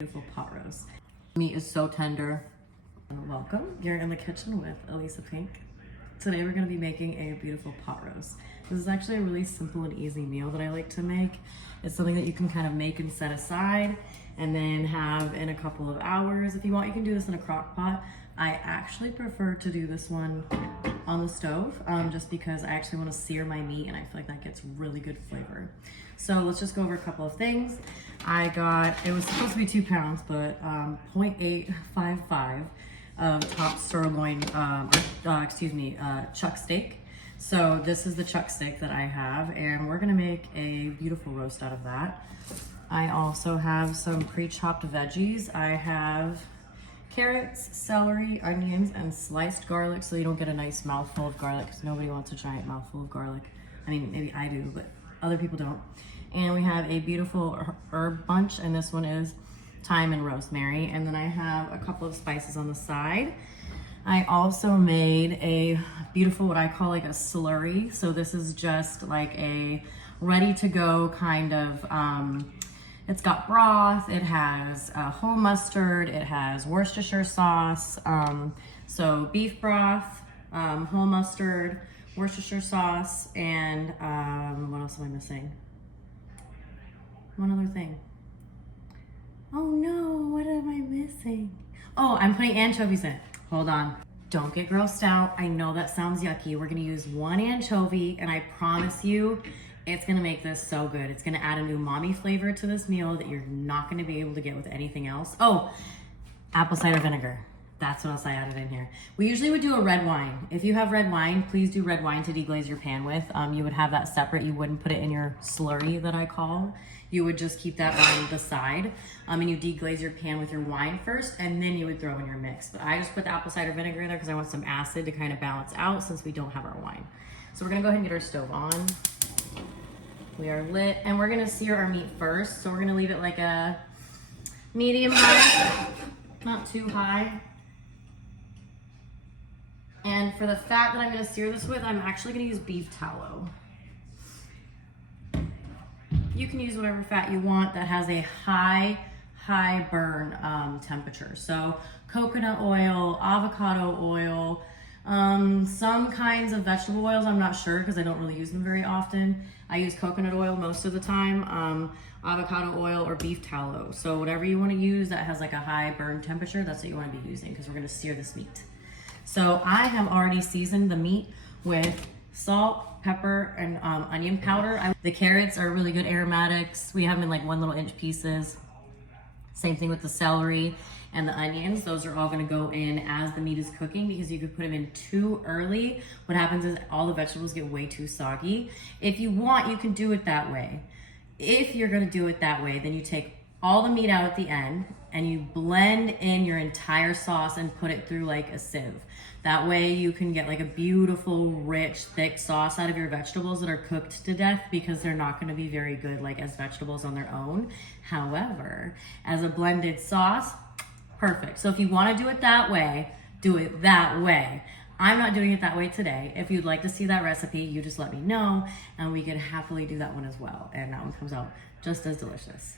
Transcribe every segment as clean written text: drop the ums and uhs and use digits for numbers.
Beautiful pot roast. Meat is so tender. Welcome, you're in the kitchen with Elisa Pink. Today we're going to be making a beautiful pot roast. This is actually a really simple and easy meal that I like to make. It's something that you can kind of make and set aside and then have in a couple of hours. If you want, you can do this in a crock pot. I actually prefer to do this one on the stove just because I actually want to sear my meat and I feel like that gets really good flavor. So let's just go over a couple of things. It was supposed to be 2 pounds, but 0.855 of top sirloin, chuck steak. So this is the chuck steak that I have, and we're gonna make a beautiful roast out of that. I also have some pre-chopped veggies. I have carrots, celery, onions, and sliced garlic, so you don't get a nice mouthful of garlic, because nobody wants a giant mouthful of garlic. I mean, maybe I do, but other people don't. And we have a beautiful herb bunch, and this one is thyme and rosemary. And then I have a couple of spices on the side. I also made a beautiful, what I call like a slurry. So this is just like a ready to go kind of, it's got broth, it has whole mustard, it has Worcestershire sauce, so beef broth, whole mustard, Worcestershire sauce, and what else am I missing? One other thing. Oh no, what am I missing? Oh, I'm putting anchovies in it. Hold on. Don't get grossed out. I know that sounds yucky. We're gonna use 1 anchovy, and I promise you, it's gonna make this so good. It's gonna add an umami flavor to this meal that you're not gonna be able to get with anything else. Oh, apple cider vinegar. That's what else I added in here. We usually would do a red wine. If you have red wine, please do red wine to deglaze your pan with. You would have that separate. You wouldn't put it in your slurry that I call. You would just keep that on the side. And you deglaze your pan with your wine first, and then you would throw in your mix. But I just put the apple cider vinegar in there because I want some acid to kind of balance out since we don't have our wine. So we're gonna go ahead and get our stove on. We are lit, and we're gonna sear our meat first. So we're gonna leave it like a medium high, not too high. And for the fat that I'm gonna sear this with, I'm actually gonna use beef tallow. You can use whatever fat you want that has a high burn temperature. So coconut oil, avocado oil, some kinds of vegetable oils, I'm not sure because I don't really use them very often. I use coconut oil most of the time, avocado oil or beef tallow. So whatever you wanna use that has like a high burn temperature, that's what you wanna be using because we're gonna sear this meat. So I have already seasoned the meat with salt, pepper, and onion powder. The carrots are really good aromatics. We have them in like 1 little inch pieces. Same thing with the celery and the onions. Those are all gonna go in as the meat is cooking because you could put them in too early. What happens is all the vegetables get way too soggy. If you want, you can do it that way. If you're gonna do it that way, then you take all the meat out at the end and you blend in your entire sauce and put it through like a sieve. That way you can get like a beautiful, rich, thick sauce out of your vegetables that are cooked to death because they're not gonna be very good like as vegetables on their own. However, as a blended sauce, perfect. So if you wanna do it that way, do it that way. I'm not doing it that way today. If you'd like to see that recipe, you just let me know and we can happily do that one as well. And that one comes out just as delicious.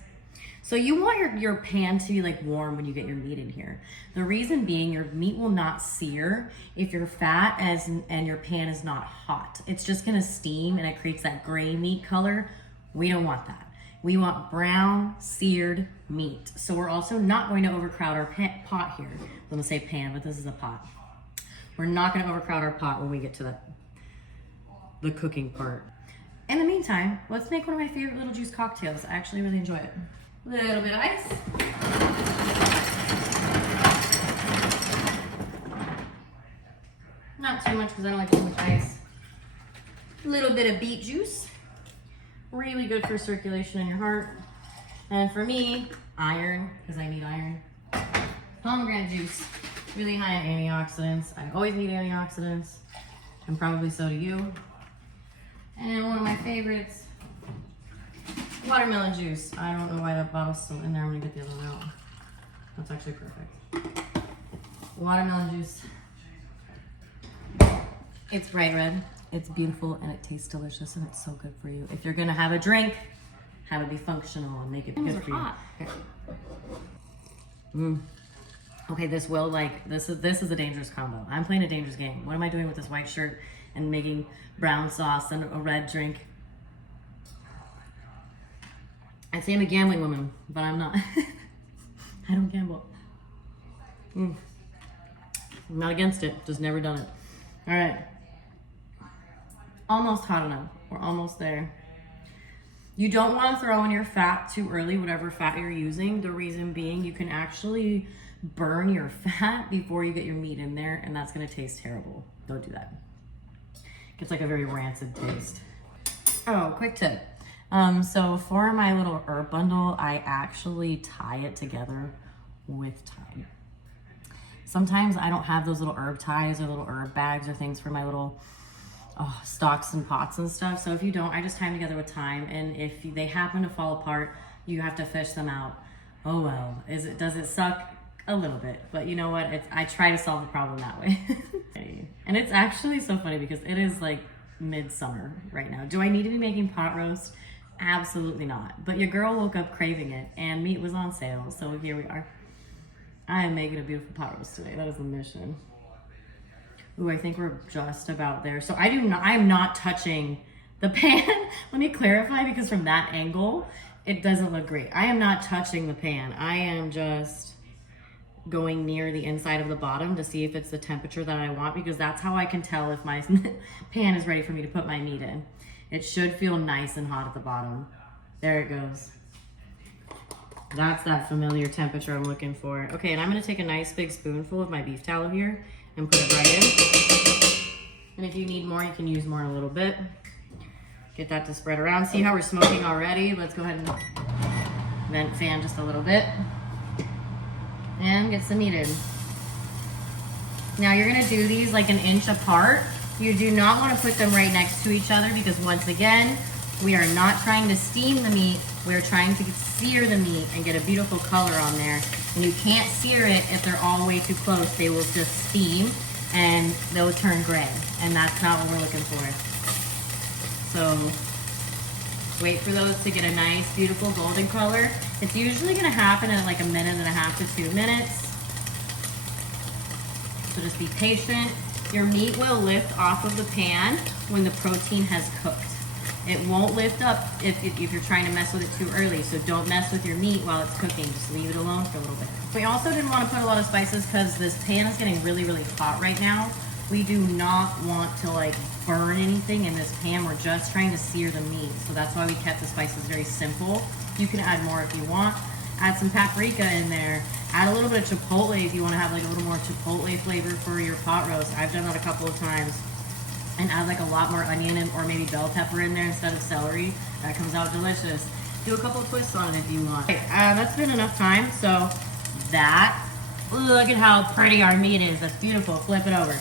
So you want your pan to be like warm when you get your meat in here. The reason being your meat will not sear if your fat and your pan is not hot. It's just gonna steam and it creates that gray meat color. We don't want that. We want brown seared meat. So we're also not going to overcrowd our pot here. I'm gonna say pan, but this is a pot. We're not gonna overcrowd our pot when we get to the cooking part. In the meantime, let's make one of my favorite little juice cocktails. I actually really enjoy it. Little bit of ice. Not too much because I don't like too much ice. A little bit of beet juice. Really good for circulation in your heart. And for me, iron, because I need iron. Pomegranate juice. Really high in antioxidants. I always need antioxidants. And probably so do you. And one of my favorites, watermelon juice. I don't know why that bottle's still in there. I'm gonna get the other one out. That's actually perfect. Watermelon juice. It's bright red. It's beautiful and it tastes delicious and it's so good for you. If you're gonna have a drink, have it be functional and make it good for you. Okay. Okay, this is a dangerous combo. I'm playing a dangerous game. What am I doing with this white shirt and making brown sauce and a red drink? I'd say I'm a gambling woman, but I'm not. I don't gamble. I'm not against it, just never done it. All right. Almost hot enough. We're almost there. You don't want to throw in your fat too early, whatever fat you're using. The reason being, you can actually burn your fat before you get your meat in there, and that's going to taste terrible. Don't do that. It's like a very rancid taste. Oh, quick tip. So for my little herb bundle, I actually tie it together with thyme. Sometimes I don't have those little herb ties or little herb bags or things for my little stocks and pots and stuff. So if you don't, I just tie them together with thyme. And if they happen to fall apart, you have to fish them out. Oh well, does it suck? A little bit, but you know what? I try to solve the problem that way. And it's actually so funny because it is like midsummer right now. Do I need to be making pot roast? Absolutely not. But your girl woke up craving it and meat was on sale. So here we are. I am making a beautiful pot roast today. That is the mission. Ooh, I think we're just about there. So I am not touching the pan. Let me clarify, because from that angle, it doesn't look great. I am not touching the pan. I am just going near the inside of the bottom to see if it's the temperature that I want, because that's how I can tell if my pan is ready for me to put my meat in. It should feel nice and hot at the bottom. There it goes. That's that familiar temperature I'm looking for. Okay, and I'm gonna take a nice big spoonful of my beef tallow here and put it right in. And if you need more, you can use more in a little bit. Get that to spread around. See how we're smoking already? Let's go ahead and vent fan just a little bit. And get some meat in. Now you're gonna do these like 1 inch apart. You do not want to put them right next to each other, because once again, we are not trying to steam the meat. We're trying to sear the meat and get a beautiful color on there. And you can't sear it if they're all way too close. They will just steam and they'll turn gray. And that's not what we're looking for. So wait for those to get a nice, beautiful golden color. It's usually gonna happen in like 1.5 minutes to 2 minutes. So just be patient. Your meat will lift off of the pan when the protein has cooked. It won't lift up if you're trying to mess with it too early. So don't mess with your meat while it's cooking. Just leave it alone for a little bit. We also didn't want to put a lot of spices because this pan is getting really, really hot right now. We do not want to like burn anything in this pan. We're just trying to sear the meat. So that's why we kept the spices very simple. You can add more if you want. Add some paprika in there. Add a little bit of chipotle if you want to have like a little more chipotle flavor for your pot roast. I've done that a couple of times. And add like a lot more onion or maybe bell pepper in there instead of celery. That comes out delicious. Do a couple of twists on it if you want. Okay, that's been enough time. So that, look at how pretty our meat is. That's beautiful. Flip it over.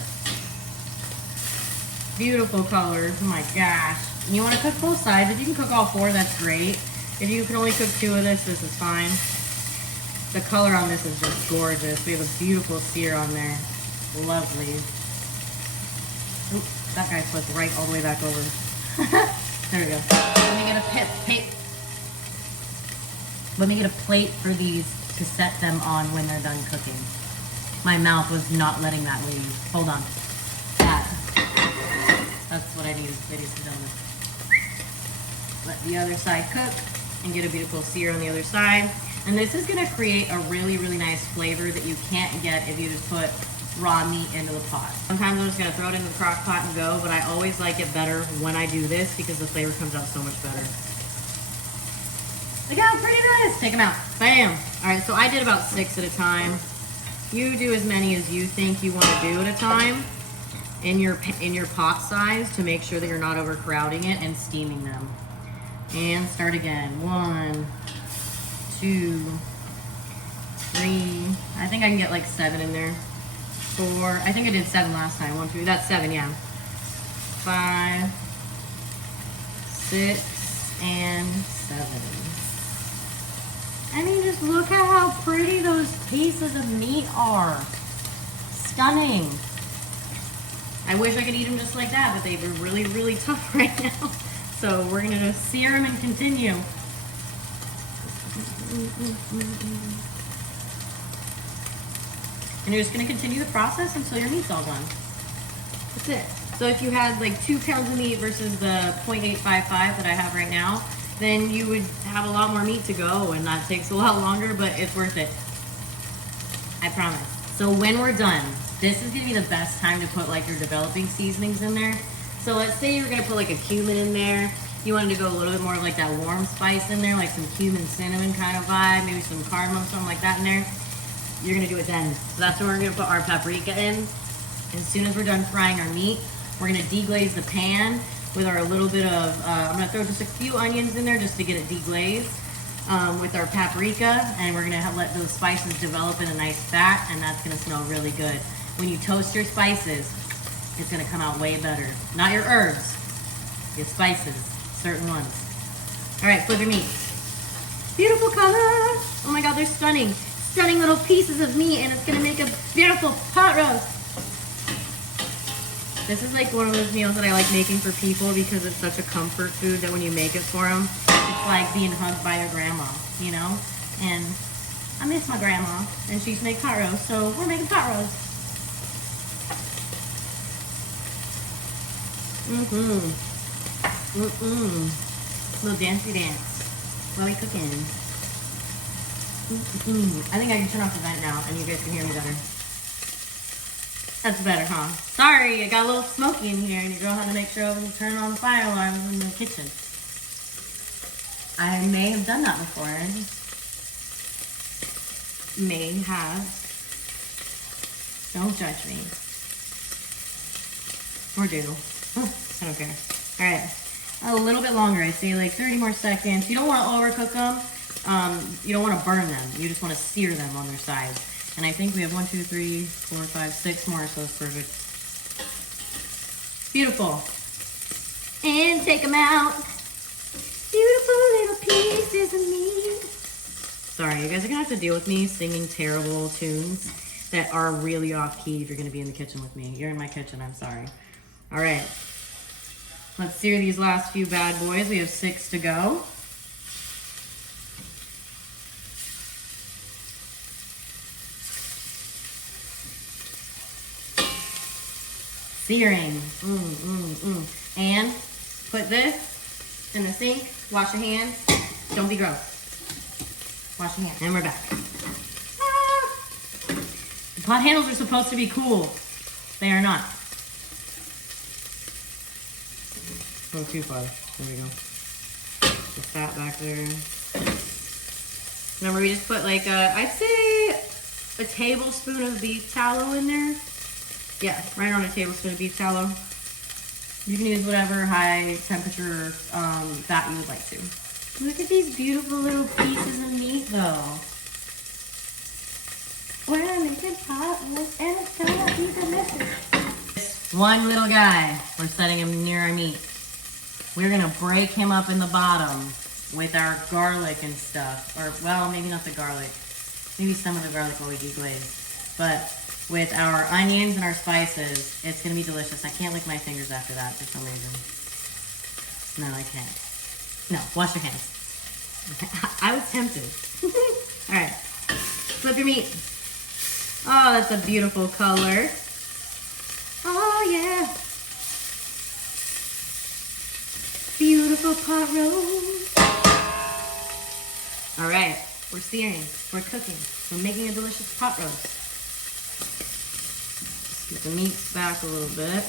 Beautiful colors. Oh my gosh. And you want to cook both sides. If you can cook all 4, that's great. If you can only cook 2 of this is fine. The color on this is just gorgeous. We have a beautiful sear on there. Lovely. Oops, that guy flipped right all the way back over. There we go. Let me get a plate for these to set them on when they're done cooking. My mouth was not letting that leave. Hold on. That's what I need, ladies and gentlemen. Let the other side cook and get a beautiful sear on the other side. And this is gonna create a really, really nice flavor that you can't get if you just put raw meat into the pot. Sometimes I'm just gonna throw it in the crock pot and go, but I always like it better when I do this because the flavor comes out so much better. Look how pretty that is. Take them out. Bam. All right, so I did about 6 at a time. You do as many as you think you wanna do at a time in your pot size to make sure that you're not overcrowding it and steaming them. And start again. 1, 2, 3. I think I can get like 7 in there. 4. I think I did 7 last time. 1, 2. That's 7, yeah. 5, 6, and 7. I mean, just look at how pretty those pieces of meat are. Stunning. I wish I could eat them just like that, but they've been really, really tough right now. So we're gonna just sear them and continue. And you're just gonna continue the process until your meat's all done. That's it. So if you had like 2 pounds of meat versus the 0.855 that I have right now, then you would have a lot more meat to go, and that takes a lot longer, but it's worth it. I promise. So when we're done, this is gonna be the best time to put like your developing seasonings in there. So let's say you're gonna put like a cumin in there. You wanted to go a little bit more of like that warm spice in there, like some cumin cinnamon kind of vibe, maybe some cardamom, something like that in there. You're gonna do it then. So that's when we're gonna put our paprika in. As soon as we're done frying our meat, we're gonna deglaze the pan with our little bit of, I'm gonna throw just a few onions in there just to get it deglazed with our paprika, and we're gonna let those spices develop in a nice fat, and that's gonna smell really good. When you toast your spices, it's gonna come out way better. Not your herbs, your spices, certain ones. All right, flip your meat. Beautiful color. Oh my God, they're stunning. Stunning little pieces of meat, and it's gonna make a beautiful pot roast. This is like one of those meals that I like making for people because it's such a comfort food that when you make it for them, it's like being hugged by your grandma, you know? And I miss my grandma, and she used to make pot roast, so we're making pot roast. Little dancey dance while we cooking. I think I can turn off the vent now, and you guys can hear me better. That's better, huh? Sorry, it got a little smoky in here, and your girl had to make sure to turn on the fire alarm in the kitchen. I may have done that before. May have. Don't judge me. Or do. I don't care. All right, a little bit longer. I say like 30 more seconds. You don't want to overcook them. You don't want to burn them. You just want to sear them on their sides. And I think we have 1, 2, 3, 4, 5, 6 more, so it's perfect. Beautiful. And take them out. Beautiful little pieces of meat. Sorry, you guys are gonna have to deal with me singing terrible tunes that are really off key if you're gonna be in the kitchen with me. You're in my kitchen, I'm sorry. All right, let's sear these last few bad boys. We have 6 to go. Searing. And put this in the sink. Wash your hands. Don't be gross. Wash your hands. And we're back. Ah. The pot handles are supposed to be cool. They are not. Go too far. There we go. The fat back there. Remember, we just put like I'd say a tablespoon of beef tallow in there. Yeah, right around a tablespoon of beef tallow. You can use whatever high temperature fat you would like to. Look at these beautiful little pieces of meat though. We're making pot roast and it's gonna be delicious. One little guy, we're setting him near our meat. We're gonna break him up in the bottom with our garlic and stuff. Or, well, maybe not the garlic. Maybe some of the garlic will we deglaze. But with our onions and our spices, it's gonna be delicious. I can't lick my fingers after that for some reason. No, I can't. No, wash your hands. I was tempted. All right, flip your meat. Oh, that's a beautiful color. Oh yeah. Beautiful pot roast. All right, we're searing, we're cooking, we're making a delicious pot roast. Get the meats back a little bit.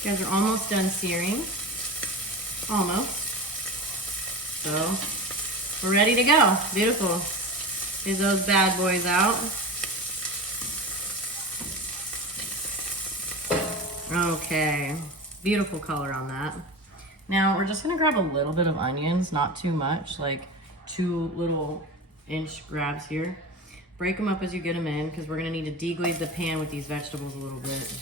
You guys are almost done searing. Almost. So, we're ready to go. Beautiful. Get those bad boys out. Okay. Beautiful color on that. Now, we're just gonna grab a little bit of onions, not too much, like 2 little inch grabs here. Break them up as you get them in because we're gonna need to deglaze the pan with these vegetables a little bit.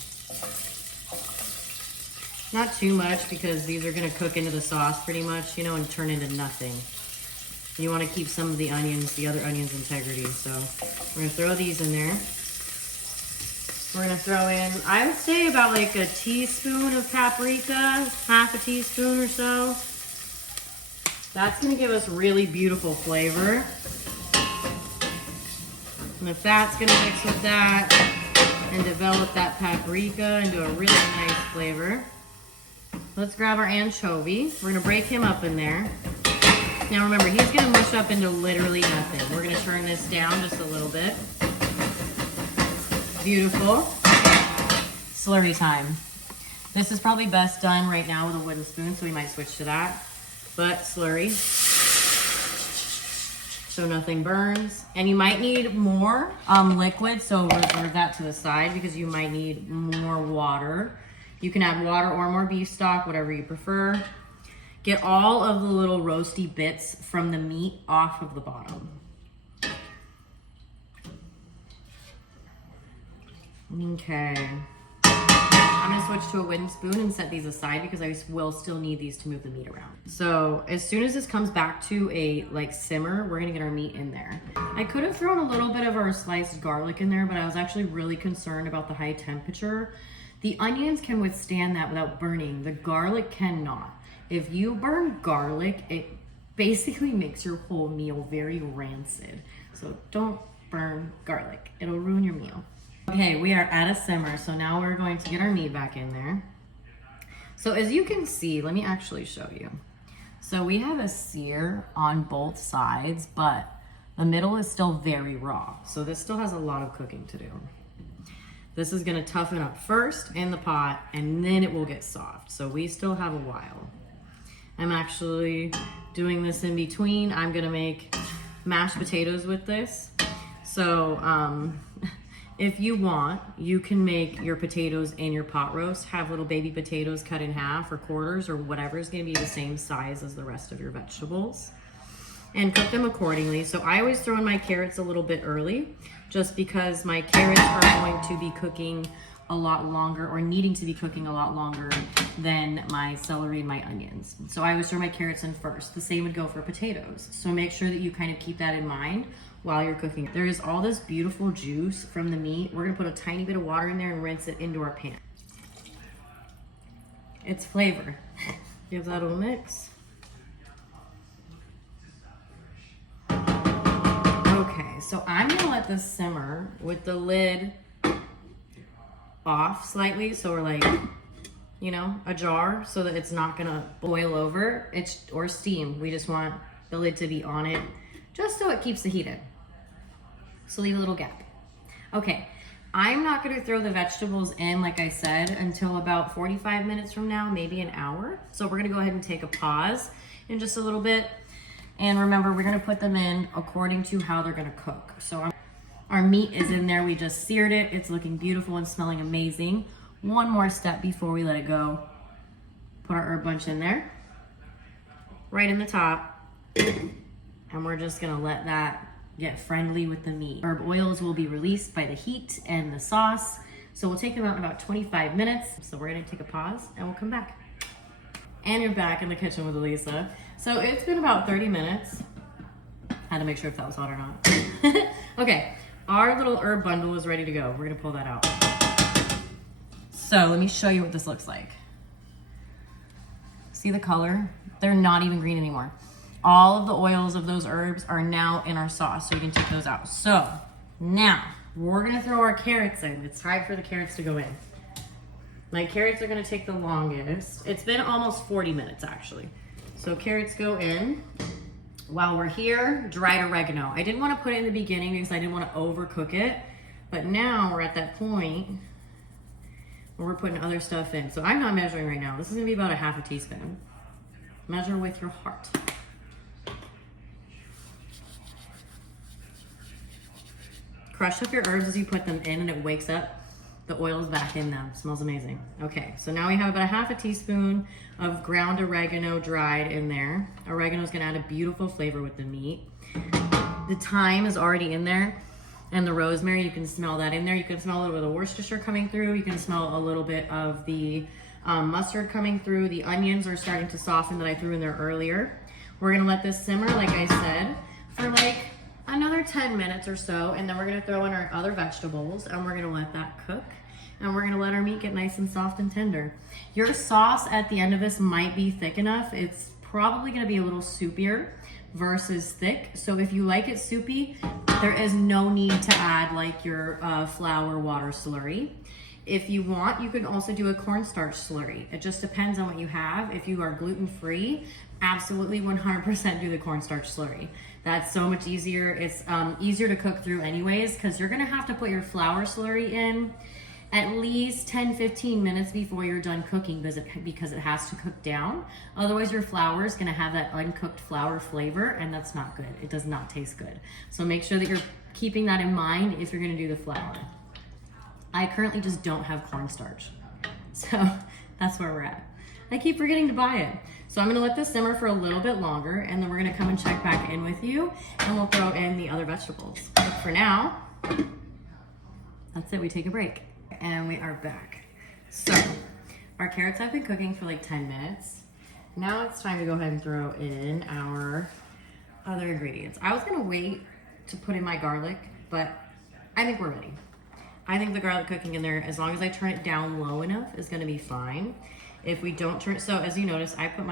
Not too much because these are gonna cook into the sauce pretty much, you know, and turn into nothing. You wanna keep some of the onions, the other onions' integrity. So we're gonna throw these in there. We're gonna throw in, I would say about like a teaspoon of paprika, half a teaspoon or so. That's gonna give us really beautiful flavor. And the fat's gonna mix with that and develop that paprika into a really nice flavor. Let's grab our anchovy. We're gonna break him up in there. Now remember, he's gonna mush up into literally nothing. We're gonna turn this down just a little bit. Beautiful. Slurry time. This is probably best done right now with a wooden spoon, so we might switch to that. But slurry, so nothing burns. And you might need more liquid, so reserve that to the side because you might need more water. You can add water or more beef stock, whatever you prefer. Get all of the little roasty bits from the meat off of the bottom. Okay. I'm gonna switch to a wooden spoon and set these aside because I will still need these to move the meat around. So as soon as this comes back to a simmer, we're gonna get our meat in there. I could have thrown a little bit of our sliced garlic in there, but I was actually really concerned about the high temperature. The onions can withstand that without burning. The garlic cannot. If you burn garlic, it basically makes your whole meal very rancid. So don't burn garlic. It'll ruin your meal. Okay, we are at a simmer, so now we're going to get our meat back in there. So as you can see, let me actually show you. So we have a sear on both sides, but the middle is still very raw. So this still has a lot of cooking to do. This is gonna toughen up first in the pot, and then it will get soft. So we still have a while. I'm actually doing this in between. I'm gonna make mashed potatoes with this. So if you want, you can make your potatoes in your pot roast, have little baby potatoes cut in half or quarters or whatever is gonna be the same size as the rest of your vegetables, and cook them accordingly. So I always throw in my carrots a little bit early, just because my carrots are going to be cooking a lot longer, or needing to be cooking a lot longer than my celery and my onions. So I always throw my carrots in first. The same would go for potatoes. So make sure that you kind of keep that in mind while you're cooking. There is all this beautiful juice from the meat. We're gonna put a tiny bit of water in there and rinse it into our pan. It's flavor. Give that a little mix. Okay, so I'm gonna let this simmer with the lid off slightly, so we're like, you know, ajar, so that it's not gonna boil over, or steam. We just want the lid to be on it, just so it keeps the heat in. So leave a little gap. Okay, I'm not gonna throw the vegetables in, like I said, until about 45 minutes from now, maybe an hour. So we're gonna go ahead and take a pause in just a little bit. And remember, we're gonna put them in according to how they're gonna cook. So our meat is in there, we just seared it. It's looking beautiful and smelling amazing. One more step before we let it go. Put our herb bunch in there, right in the top. And we're just gonna let that get friendly with the meat. Herb oils will be released by the heat and the sauce. So we'll take them out in about 25 minutes. So we're gonna take a pause and we'll come back. And you're back in the kitchen with Elisa. So it's been about 30 minutes. Had to make sure if that was hot or not. Okay, our little herb bundle is ready to go. We're gonna pull that out. So let me show you what this looks like. See the color? They're not even green anymore. All of the oils of those herbs are now in our sauce, so you can take those out. So now we're gonna throw our carrots in. It's time for the carrots to go in. My carrots are gonna take the longest. It's been almost 40 minutes actually. So carrots go in. While we're here, dried oregano. I didn't want to put it in the beginning because I didn't want to overcook it, but now we're at that point where we're putting other stuff in. So I'm not measuring right now. This is gonna be about a half a teaspoon. Measure with your heart. Crush up your herbs as you put them in and it wakes up the oils back in them. Smells amazing. Okay, so now we have about a half a teaspoon of ground oregano dried in there. Oregano is gonna add a beautiful flavor with the meat. The thyme is already in there, and the rosemary, you can smell that in there. You can smell a little bit of Worcestershire coming through. You can smell a little bit of the mustard coming through. The onions are starting to soften that I threw in there earlier. We're gonna let this simmer, like I said, for like another 10 minutes or so, and then we're gonna throw in our other vegetables and we're gonna let that cook, and we're gonna let our meat get nice and soft and tender. Your sauce at the end of this might be thick enough. It's probably gonna be a little soupier versus thick. So if you like it soupy, there is no need to add like your flour water slurry. If you want, you can also do a cornstarch slurry. It just depends on what you have. If you are gluten-free, absolutely 100% do the cornstarch slurry. That's so much easier. It's easier to cook through anyways, because you're gonna have to put your flour slurry in at least 10-15 minutes before you're done cooking because it has to cook down. Otherwise your flour is gonna have that uncooked flour flavor, and that's not good. It does not taste good. So make sure that you're keeping that in mind if you're gonna do the flour. I currently just don't have cornstarch. So that's where we're at. I keep forgetting to buy it. So I'm gonna let this simmer for a little bit longer, and then we're gonna come and check back in with you, and we'll throw in the other vegetables. But for now, that's it, we take a break. And we are back. So our carrots have been cooking for like 10 minutes. Now it's time to go ahead and throw in our other ingredients. I was gonna wait to put in my garlic, but I think we're ready. I think the garlic cooking in there, as long as I turn it down low enough, is gonna be fine. If we don't turn, so as you notice, I put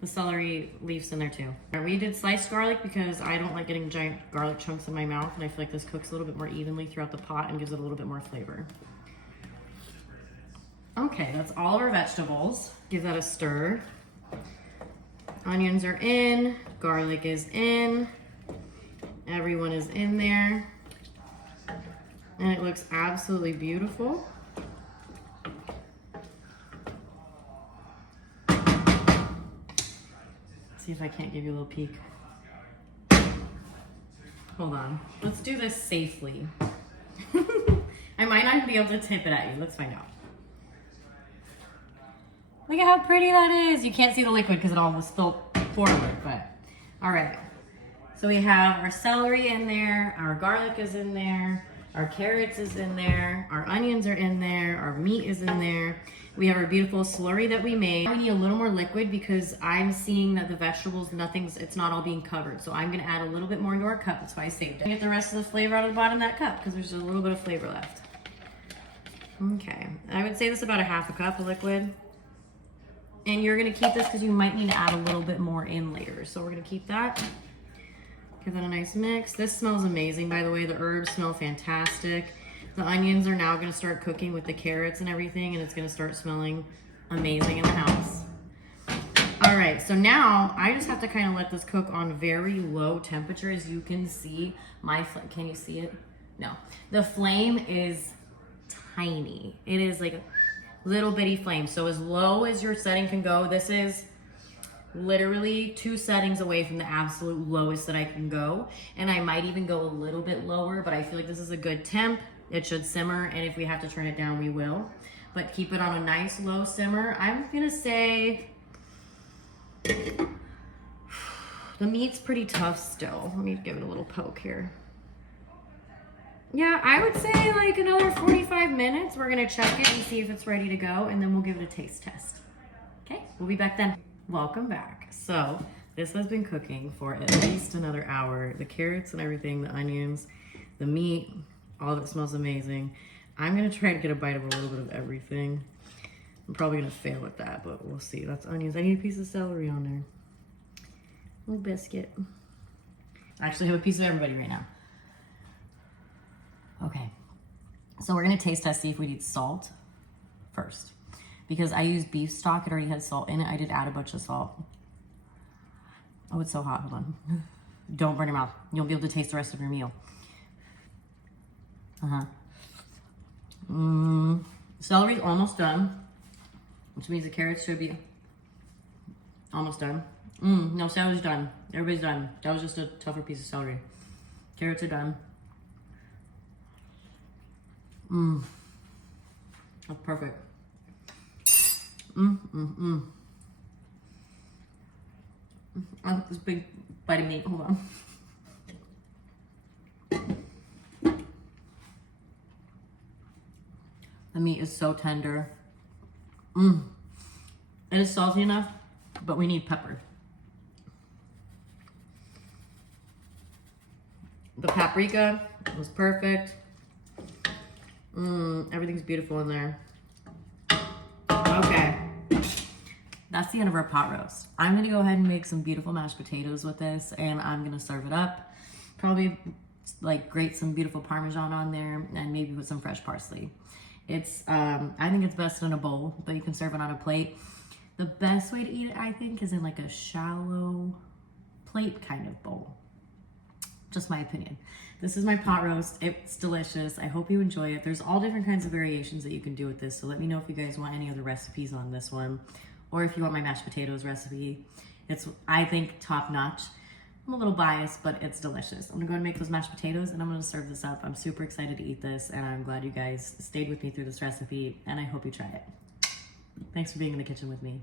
the celery leaves in there too. We did sliced garlic because I don't like getting giant garlic chunks in my mouth, and I feel like this cooks a little bit more evenly throughout the pot and gives it a little bit more flavor. Okay, that's all of our vegetables. Give that a stir. Onions are in, garlic is in, everyone is in there. And it looks absolutely beautiful. See if I can't give you a little peek. Hold on, let's do this safely. I might not be able to tip it at you, let's find out. Look at how pretty that is. You can't see the liquid because it all was spilled forward, but all right. So we have our celery in there, our garlic is in there, our carrots is in there, our onions are in there, our meat is in there. We have our beautiful slurry that we made. We need a little more liquid because I'm seeing that the vegetables, it's not all being covered. So I'm gonna add a little bit more into our cup. That's why I saved it. Get the rest of the flavor out of the bottom of that cup because there's just a little bit of flavor left. Okay, I would say this is about a half a cup of liquid. And you're gonna keep this because you might need to add a little bit more in later. So we're gonna keep that. Give that a nice mix. This smells amazing, by the way. The herbs smell fantastic. The onions are now gonna start cooking with the carrots and everything, and it's gonna start smelling amazing in the house. All right, so now I just have to kind of let this cook on very low temperature. As you can see, can you see it? No. The flame is tiny. It is like a little bitty flame. So as low as your setting can go, this is literally 2 settings away from the absolute lowest that I can go. And I might even go a little bit lower, but I feel like this is a good temp. It should simmer, and if we have to turn it down, we will. But keep it on a nice low simmer. I'm gonna say the meat's pretty tough still. Let me give it a little poke here. Yeah, I would say like another 45 minutes. We're gonna check it and see if it's ready to go, and then we'll give it a taste test. Okay, we'll be back then. Welcome back. So this has been cooking for at least another hour. The carrots and everything, the onions, the meat, all of it smells amazing. I'm gonna try to get a bite of a little bit of everything. I'm probably gonna fail at that, but we'll see. That's onions. I need a piece of celery on there. Little biscuit. I actually have a piece of everybody right now. Okay, so we're gonna taste test, see if we need salt first. Because I used beef stock, it already had salt in it. I did add a bunch of salt. Oh, it's so hot, hold on. Don't burn your mouth. You'll be able to taste the rest of your meal. Celery's almost done, which means the carrots should be almost done. No, celery's done. Everybody's done. That was just a tougher piece of celery. Carrots are done. That's perfect. I like this big bite of meat. Hold on. The meat is so tender. It is salty enough, but we need pepper. The paprika was perfect. Everything's beautiful in there. Okay. that's the end of our pot roast. I'm gonna go ahead and make some beautiful mashed potatoes with this, and I'm gonna serve it up. Probably like grate some beautiful Parmesan on there and maybe put some fresh parsley. It's, I think it's best in a bowl, but you can serve it on a plate. The best way to eat it, I think, is in like a shallow plate kind of bowl. Just my opinion. This is my pot roast. It's delicious. I hope you enjoy it. There's all different kinds of variations that you can do with this. So let me know if you guys want any other recipes on this one, or if you want my mashed potatoes recipe. It's, I think, top notch. I'm a little biased, but it's delicious. I'm gonna go and make those mashed potatoes and I'm gonna serve this up. I'm super excited to eat this, and I'm glad you guys stayed with me through this recipe, and I hope you try it. Thanks for being in the kitchen with me.